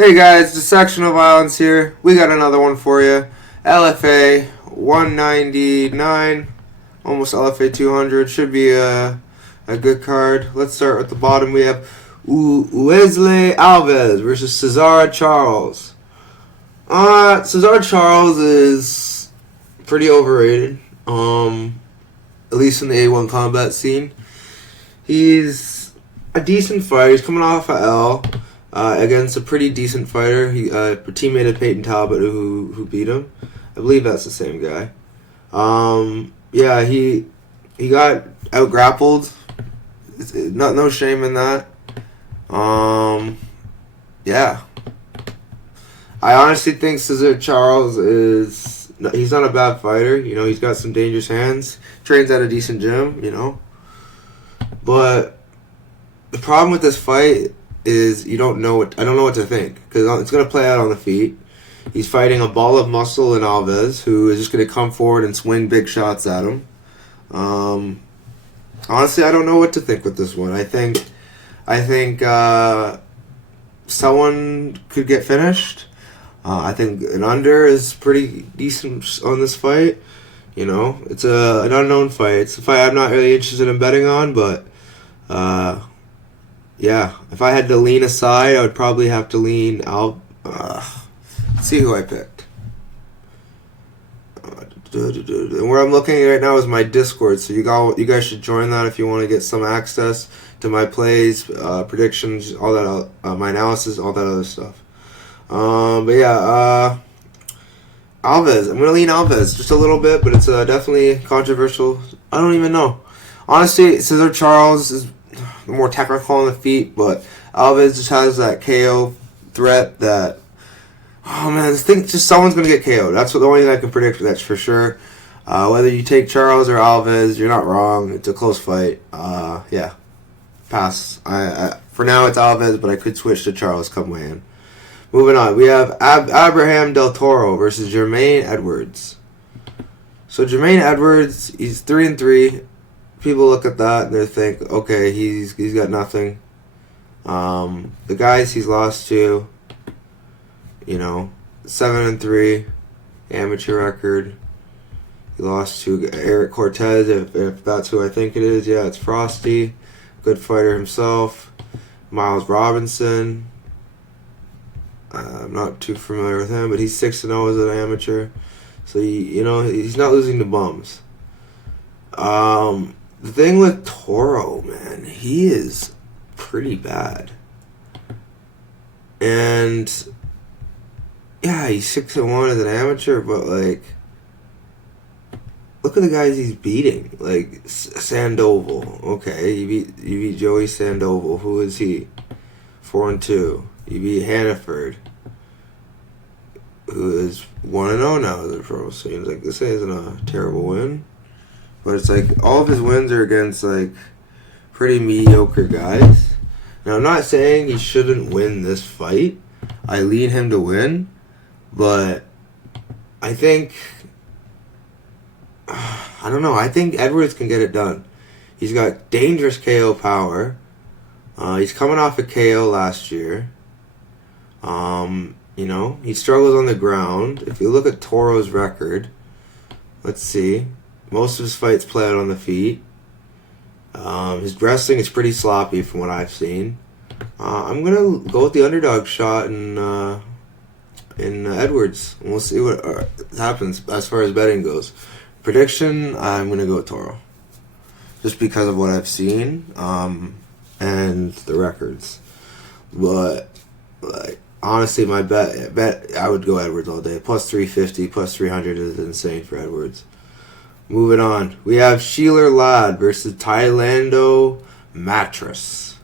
Hey guys, the Section of Violence here. We got another one for you. LFA 199, almost LFA 200. Should be a good card. Let's start at the bottom. We have Wesley Alves versus Cesar Charles. Cesar Charles is pretty overrated. At least in the A1 combat scene. He's a decent fighter. He's coming off a L. Against a pretty decent fighter. He teammate of Peyton Talbot who beat him. I believe that's the same guy. Yeah, he got out grappled. No shame in that. Yeah. I honestly think Cesar Charles he's not a bad fighter. You know, he's got some dangerous hands. Trains at a decent gym, you know. But the problem with this fight is I don't know what to think, because it's going to play out on the feet. He's fighting a ball of muscle in Alves, who is just going to come forward and swing big shots at him. Honestly, I don't know what to think with this one. I think someone could get finished. I think an under is pretty decent on this fight. You know, it's an unknown fight. It's a fight I'm not really interested in betting on, but yeah, if I had to lean aside, I would probably have to lean out. Let's see who I picked. And where I'm looking right now is my Discord, so you guys should join that if you want to get some access to my plays, predictions, all that, my analysis, all that other stuff. But yeah, Alves. I'm gonna lean Alves just a little bit, but it's definitely controversial. I don't even know. Honestly, Cesar Charles is more technical on the feet, but Alves just has that KO threat that, oh man, I think just someone's going to get KO'd. That's the only thing I can predict, that's for sure. Whether you take Charles or Alves, you're not wrong. It's a close fight. Yeah, pass. For now, it's Alves, but I could switch to Charles come way in. Moving on, we have Abraham Del Toro versus Jermaine Edwards. So Jermaine Edwards, he's 3-3. People look at that and they think, okay, he's got nothing. The guys he's lost to, you know, 7-3, amateur record. He lost to Eric Cortez, if that's who I think it is. Yeah, it's Frosty, good fighter himself. Miles Robinson, I'm not too familiar with him, but he's 6-0 as an amateur. So he's not losing to bums. The thing with Toro, man, he is pretty bad. And yeah, he's 6-1 as an amateur, but like, look at the guys he's beating. Like Sandoval, okay, you beat Joey Sandoval. Who is he? 4-2. You beat Hannaford, who is 1-0 now as a pro. Seems like this isn't a terrible win. But it's like all of his wins are against like pretty mediocre guys. Now I'm not saying he shouldn't win this fight. I lean him to win, but I think I don't know. I think Edwards can get it done. He's got dangerous KO power. He's coming off a KO last year. You know, he struggles on the ground. If you look at Toro's record, let's see. Most of his fights play out on the feet. His wrestling is pretty sloppy from what I've seen. I'm gonna go with the underdog shot in Edwards. And we'll see what happens as far as betting goes. Prediction: I'm gonna go with Toro, just because of what I've seen and the records. But like honestly, my bet I would go Edwards all day. Plus 350, plus 300 is insane for Edwards. Moving on, we have Sheeler Ladd versus Thailand Mattress.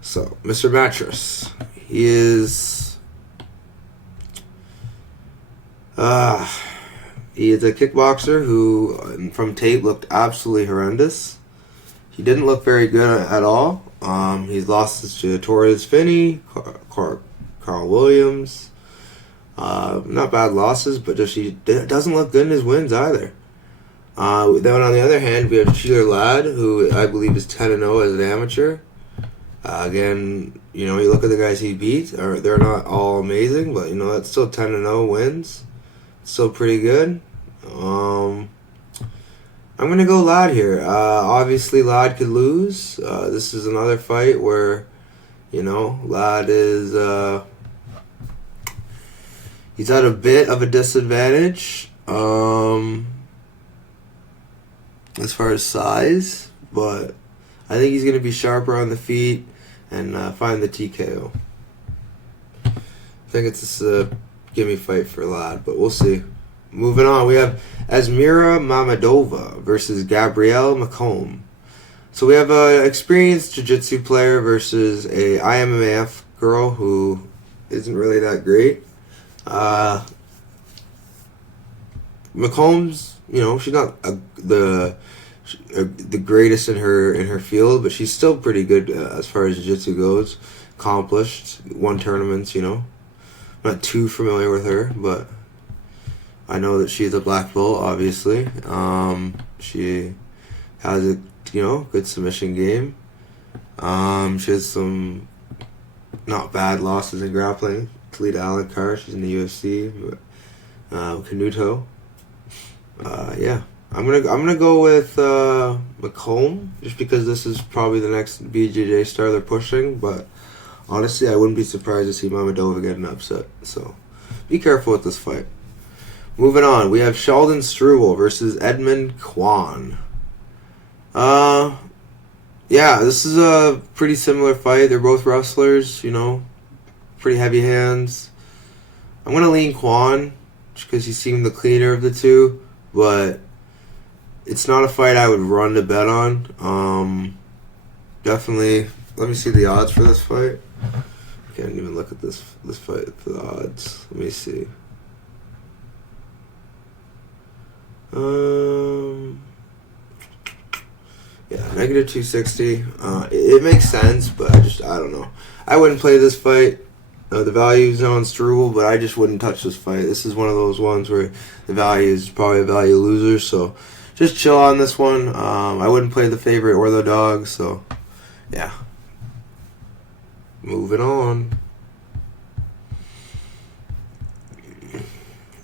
So, Mr. Mattress, he is a kickboxer who, from tape, looked absolutely horrendous. He didn't look very good at all. He's lost to Torres Finney, Carl Williams. Not bad losses, but just he doesn't look good in his wins either. Then on the other hand, we have Sheeler Ladd, who I believe is 10-0 as an amateur. Again, you look at the guys he beat, or they're not all amazing, but that's still 10-0 wins. Still pretty good. I'm gonna go Lad here. Obviously, Lad could lose. This is another fight where, Lad is he's at a bit of a disadvantage as far as size, but I think he's gonna be sharper on the feet and find the TKO. I think it's a gimme fight for Lad, but we'll see. Moving on, we have Asmira Mamadova versus Gabrielle McComb. So we have an experienced jiu-jitsu player versus a IMMAF girl who isn't really that great. McComb's, she's not the greatest in her field, but she's still pretty good as far as jiu-jitsu goes. Accomplished, won tournaments. Not too familiar with her, but I know that she's a black belt, obviously. She has a good submission game. She has some not bad losses in grappling. Talita Alencar, she's in the UFC. Canuto. Yeah, I'm gonna go with McComb just because this is probably the next BJJ star they're pushing. But honestly, I wouldn't be surprised to see Mamadova get an upset. So be careful with this fight. Moving on, we have Sheldon Struble versus Edmund Kwan. Yeah, this is a pretty similar fight. They're both wrestlers, pretty heavy hands. I'm going to lean Kwan just because he seemed the cleaner of the two, but it's not a fight I would run to bet on. Definitely, let me see the odds for this fight. I can't even look at this fight for the odds. Let me see. Yeah, negative 260. It makes sense, but I don't know. I wouldn't play this fight. The value's on Struble, but I just wouldn't touch this fight. This is one of those ones where the value is probably a value loser, so just chill on this one. I wouldn't play the favorite or the dog, so yeah. Moving on.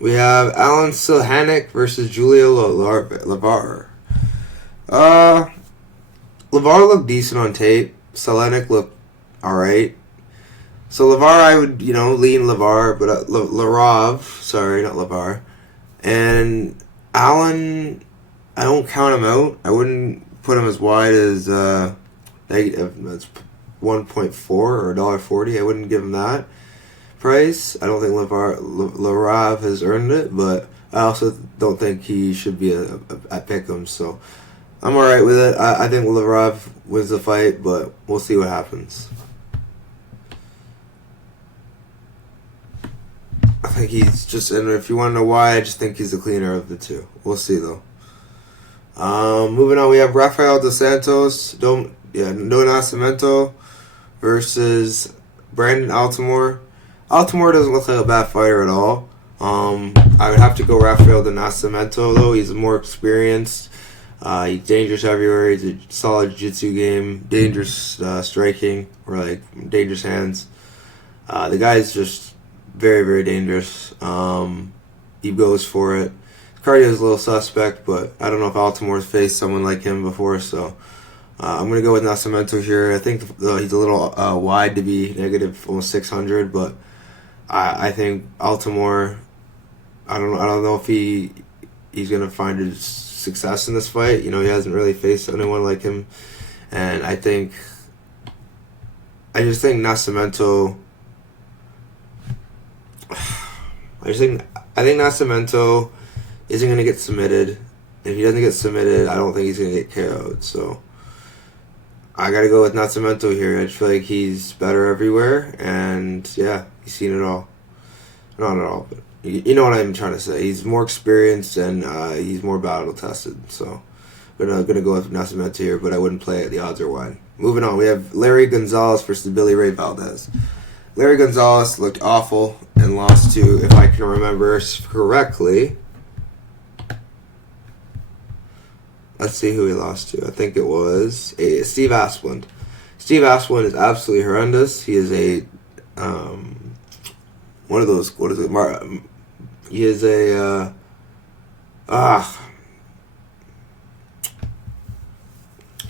We have Alan Silhanek versus Julia Lavar. Lavar looked decent on tape. Silhanek looked alright. So Lavar, I would, lean Lavar, but sorry, not Lavar. And Alan, I don't count him out. I wouldn't put him as wide as negative. That's 1.4 or $1.40. I wouldn't give him that price. I don't think Larav has earned it, but I also don't think he should be at Pick'em, so I'm alright with it. I think Larav wins the fight, but we'll see what happens. I think he's just, and if you want to know why, I just think he's the cleaner of the two. We'll see though. Moving on, we have Rafael Dos Santos, Don Nascimento versus Brandon Altamore. Altamore doesn't look like a bad fighter at all. I would have to go Rafael Dos Nascimento though. He's more experienced. He's dangerous everywhere. He's a solid jiu-jitsu game, dangerous striking, or dangerous hands. The guy's just very, very dangerous. He goes for it. Cardio is a little suspect, but I don't know if Altamore's faced someone like him before, so I'm going to go with Nascimento here. I think he's a little wide to be negative almost 600, but I think Altamore, I don't know if he's going to find his success in this fight. He hasn't really faced anyone like him, and I just think Nascimento. I think Nascimento isn't going to get submitted. If he doesn't get submitted, I don't think he's going to get KO'd. So I got to go with Nascimento here. I just feel like he's better everywhere, and yeah, he's seen it all. Not at all, but you know what I'm trying to say. He's more experienced and he's more battle tested. So I'm gonna go with Nascimento here, but I wouldn't play it. The odds are wide. Moving on, we have Larry Gonzalez versus Billy Ray Valdez. Larry Gonzalez looked awful and lost to, if I can remember correctly, let's see who he lost to. I think it was Steve Asplund. Steve Asplund is absolutely horrendous. He is a one of those. What is it? He is a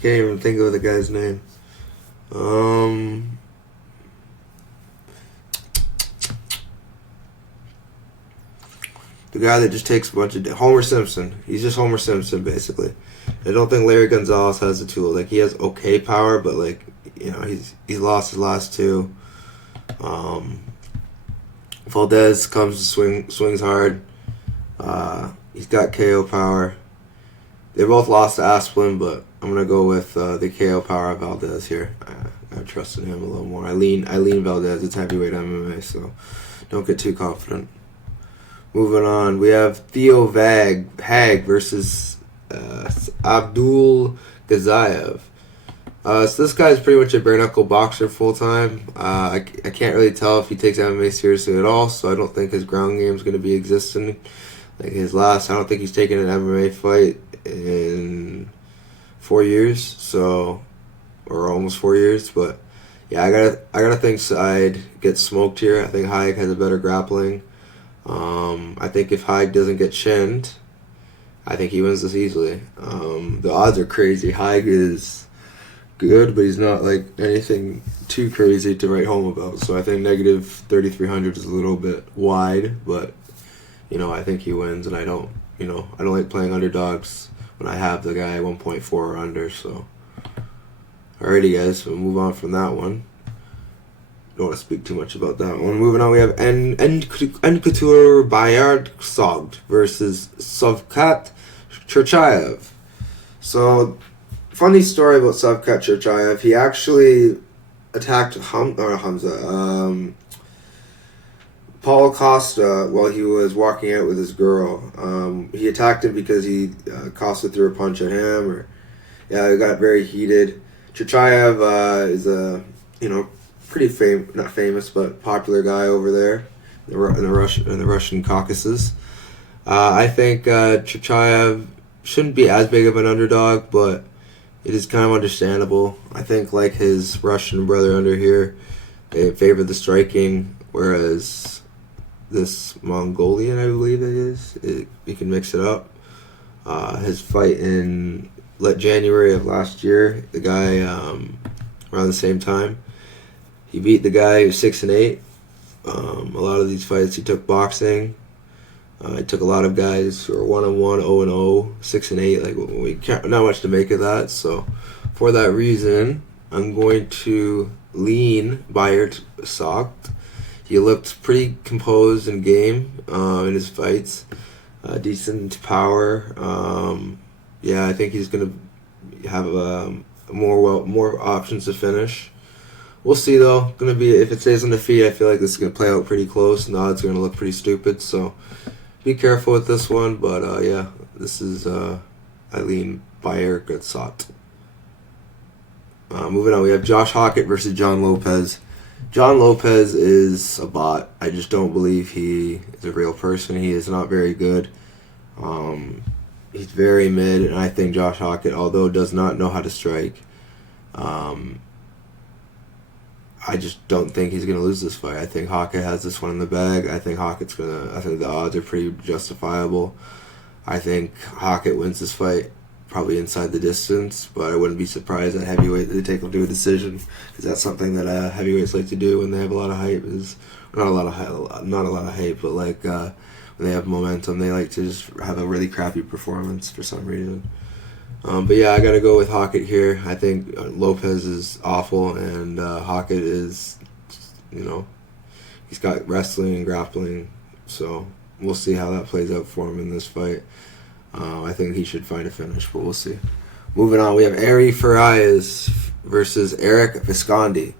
can't even think of the guy's name. The guy that just takes a bunch of Homer Simpson. He's just Homer Simpson basically. I don't think Larry Gonzalez has the tool. Like, he has okay power, but like, you know, he's lost his last two. Valdez comes to swings hard. He's got KO power. They both lost to Asplund, but I'm gonna go with the KO power of Valdez here. I trust in him a little more. I lean Valdez. It's heavyweight MMA, so don't get too confident. Moving on, we have Theo Hag versus Abdul Ghazaev. So this guy's pretty much a bare knuckle boxer full time. I can't really tell if he takes MMA seriously at all, so I don't think his ground game is going to be existing. Like his last, I don't think he's taken an MMA fight in 4 years, so, or almost 4 years. But yeah, I gotta think Side gets smoked here. I think Hayek has a better grappling. I think if Hayek doesn't get chinned, I think he wins this easily. The odds are crazy. Hayek is good, but he's not like anything too crazy to write home about. So I think negative 3,300 is a little bit wide, but you know, I think he wins, and I don't like playing underdogs when I have the guy 1.4 or under. So alrighty, guys, we'll move on from that one. Don't want to speak too much about that one. Moving on, we have Enkutur Bayard Sogd versus Shavkat Cherchayev. So, funny story about Shavkat Cherchayev. He actually attacked Paul Costa while he was walking out with his girl. He attacked him because Costa threw a punch at him. It got very heated. Cherchayev is a pretty not famous, but popular guy over there in the Russian Caucasus. I think Cherchayev shouldn't be as big of an underdog, but it is kind of understandable. I think, like his Russian brother under here, they favor the striking, whereas this Mongolian, I believe he can mix it up. His fight in January of last year, the guy around the same time, he beat the guy who's 6-8. A lot of these fights he took boxing. He took a lot of guys who are 1-1, 0-0, 6-8. Like, we can't, not much to make of that. So, for that reason, I'm going to lean Bayard Sogd. He looked pretty composed in game in his fights. Decent power. I think he's going to have more options to finish. We'll see, though. If it stays on the feet, I feel like this is going to play out pretty close, and the odds are going to look pretty stupid. So be careful with this one. But this is Eileen Bayard Sogd. Moving on, we have Josh Hockett versus John Lopez. John Lopez is a bot. I just don't believe he is a real person. He is not very good. He's very mid, and I think Josh Hockett, although does not know how to strike, I just don't think he's going to lose this fight. I think Hockett has this one in the bag. I think the odds are pretty justifiable. I think Hockett wins this fight probably inside the distance, but I wouldn't be surprised at heavyweight they take him to a decision, because that's something that heavyweights like to do when they have a lot of hype. Not a lot of hype, but like when they have momentum, they like to just have a really crappy performance for some reason. But yeah, I gotta go with Hockett here. I think Lopez is awful, and Hockett is, he's got wrestling and grappling, so we'll see how that plays out for him in this fight. I think he should find a finish, but we'll see. Moving on, we have Ari Farias versus Eric Visconti.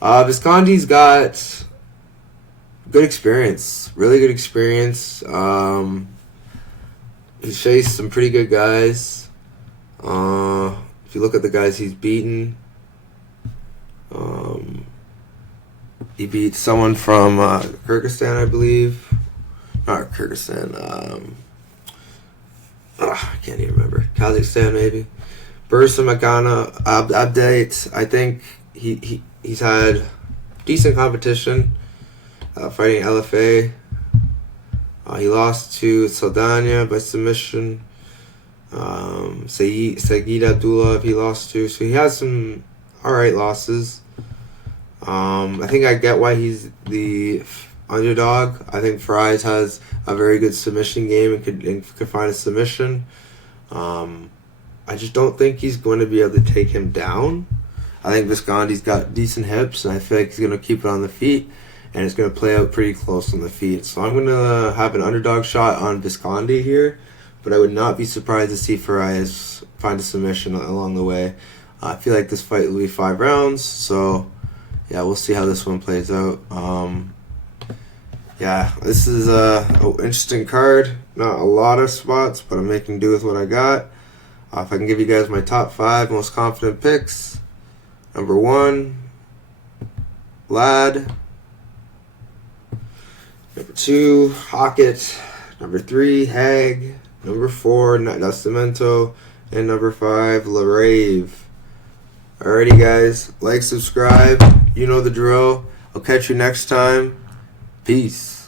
Visconti's got good experience, really good experience. He's faced some pretty good guys. If you look at the guys he's beaten, he beat someone from Kyrgyzstan, I believe. Not Kyrgyzstan. I can't even remember. Kazakhstan, maybe. Bursa Magana update. I think he's had decent competition fighting LFA. He lost to Saldana by submission. Saeed Abdullah he lost to. So he has some alright losses. I think I get why he's the underdog. I think Farais has a very good submission game and could find a submission. I just don't think he's going to be able to take him down. I think Visconti's got decent hips, and I feel like he's going to keep it on the feet, and it's going to play out pretty close on the feet. So I'm going to have an underdog shot on Visconti here, but I would not be surprised to see Farais find a submission along the way. I feel like this fight will be 5 rounds, so yeah, we'll see how this one plays out. Yeah, this is an interesting card. Not a lot of spots, but I'm making do with what I got. If I can give you guys my top 5 most confident picks. Number 1, Lad. Number 2, Hockett. Number 3, Hag. Number 4, Nascimento. And number 5, Larave. Alrighty guys, like, subscribe. You know the drill. I'll catch you next time. Peace.